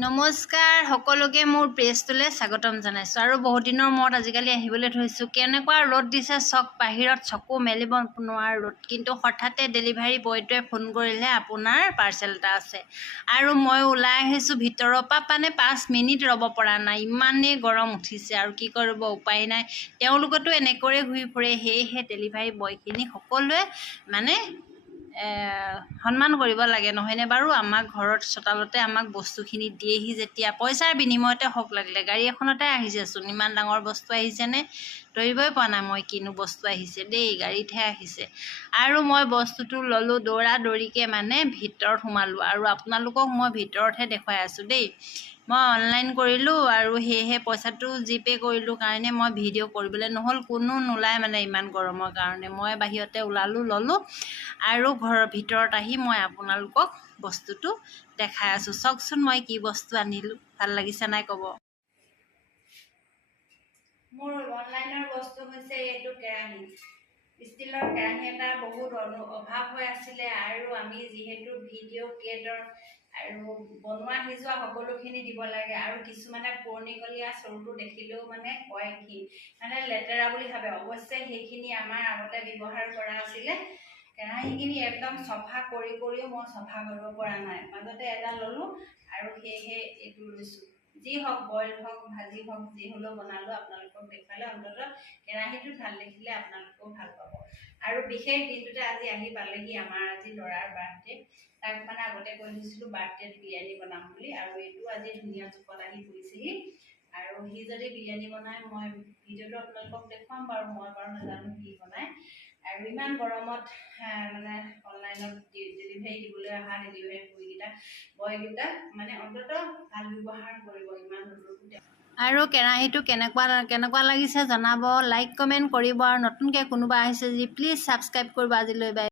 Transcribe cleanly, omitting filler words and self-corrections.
নমস্কাৰ সকলোকে মোৰ পেজটোলৈ স্বাগতম জনাইছোঁ আৰু বহুত দিনৰ মূৰত আজিকালি আহিবলৈ ধৰিছোঁ। কেনেকুৱা ৰ'দ দিছে চক, বাহিৰত চকু মেলিব নোৱাৰা ৰ'দ, কিন্তু হঠাতে ডেলিভাৰী বয়টোৱে ফোন কৰিলে আপোনাৰ পাৰ্চেল এটা আছে আৰু মই ওলাই আহিছোঁ ভিতৰৰ পৰা, মানে 5 মিনিট ৰ'ব পৰা নাই, ইমানেই গৰম উঠিছে আৰু কি কৰিব উপায় নাই। তেওঁলোকেতো এনেকৈয়ে ঘূৰি ফুৰে, সেয়েহে ডেলিভাৰী বয়খিনি সকলোৱে মানে সন্মান কৰিব লাগে, নহয়নে বাৰু? আমাক ঘৰত চোতালতে আমাক বস্তুখিনি দিয়েহি যেতিয়া, পইচাৰ বিনিময়তে হওক লাগিলে, গাড়ী এখনতে আহিছেচোন, ইমান ডাঙৰ বস্তু আহিছেনে ধৰিবই পৰা নাই মই কিনো বস্তু আহিছে দেই, গাড়ীতহে আহিছে। আৰু মই বস্তুটো ল'লোঁ, দৌৰা দৌৰিকৈ মানে ভিতৰত সোমালোঁ আৰু আপোনালোকক মই ভিতৰতহে দেখুৱাই আছোঁ দেই। মই অনলাইন কৰিলোঁ আৰু সেয়েহে পইচাটো জিপে' কৰিলোঁ কাৰণে মই ভিডিঅ' কৰিবলৈ নহ'ল, কোনো নোলায় মানে ইমান গৰমৰ কাৰণে। মই বাহিৰতে ওলালোঁ, ল'লোঁ আৰু ঘৰৰ ভিতৰত আহি মই আপোনালোকক বস্তুটো দেখাই আছোঁ। চাওকচোন মই কি বস্তু আনিলোঁ, ভাল লাগিছে নাই ক'ব। মোৰ অনলাইনৰ বস্তু হৈছে এইটো কেৰাহী, ষ্টীলৰ কেৰাহী এটা বহুত অভাৱ হৈ আছিলে আৰু আমি যিহেতু ভিডিঅ' ক্ৰিয়েটৰ আৰু বনোৱা সিজোৱা সকলোখিনি দিব লাগে আৰু কিছুমানে পুৰণিকলীয়া চৰুটো দেখিলেও মানে কয় কি মানে লেতেৰা বুলি ভাবে। অৱশ্যে সেইখিনি আমাৰ আগতে ব্যৱহাৰ কৰা আছিলে। কেৰাহীখিনি একদম চফা কৰিও মই চফা কৰিব পৰা নাই। মাজতে এটা ল'লোঁ আৰু সেয়েহে এইটো লৈছোঁ। যি হওক, বইল হওক, ভাজি হওক, যি হ'লেও বনালোঁ আপোনালোকক দেখুৱালে, অন্ততঃ কেৰাহীটো ভাল দেখিলে আপোনালোকেও ভাল পাব। আৰু বিশেষ দিনটোতে আজি আহি পালেহি আমাৰ আজি ল'ৰাৰ বাৰ্থডে। তাক মানে আগতে কৈ দিছিলোঁ বাৰ্থডেত বিৰিয়ানী বনাম বুলি, আৰু এইটো আজি ধুনীয়া জোখত আহি পৰিছেহি। আৰু সি যদি বিৰিয়ানী বনায় মই ভিডিঅ'টো আপোনালোকক দেখুৱাম বাৰু, মই বাৰু নাজানো কি বনায়। আৰু ইমান গৰমত মানে অনলাইনত ডেলিভাৰী দিবলৈ অহা ডেলিভাৰী বয়কেইটা মানে অন্ততঃ ভাল ব্যৱহাৰ কৰিব ইমান ৰ'দতো। আৰু কেৰাহীটো কেনেকুৱা লাগিছে জনাব, লাইক কমেণ্ট কৰিব আৰু নতুনকৈ কোনোবা আহিছে যদি প্লিজ ছাবস্ক্ৰাইব কৰিব। আজিলৈ বাই।